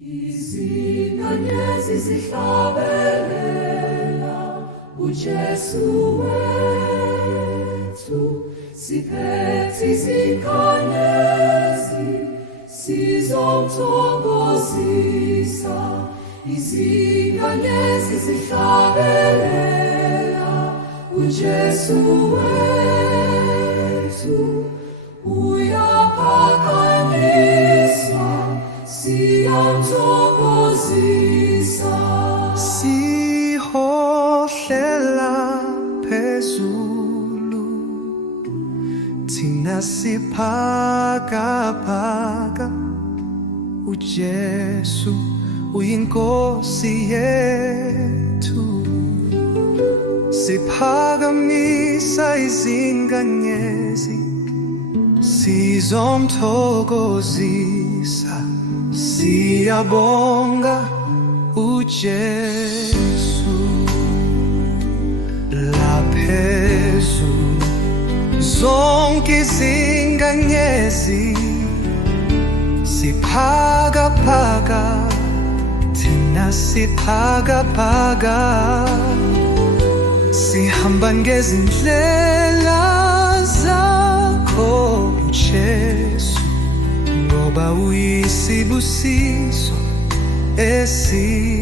Izinganyezi zihlabelela uJesu wethu, siphethe izinkanyezi sizomthokozisa. Izinganyezi zihlabelela uJesu wethu, uyaphakanyiswa siyamthokozisa. Sihohlela phezulu, thina siphakaphaka. uJesu uyinkosi yethu, siphakamisa izinkanyezi sizomthokozisa. Siyabonga uJesu. Laphezulu zonke izinkanyezi siphakaphaka, thina siphakaphaka. Sihamba ngezindlela zakho Jesu, ngoba uyisibusiso esikhulu.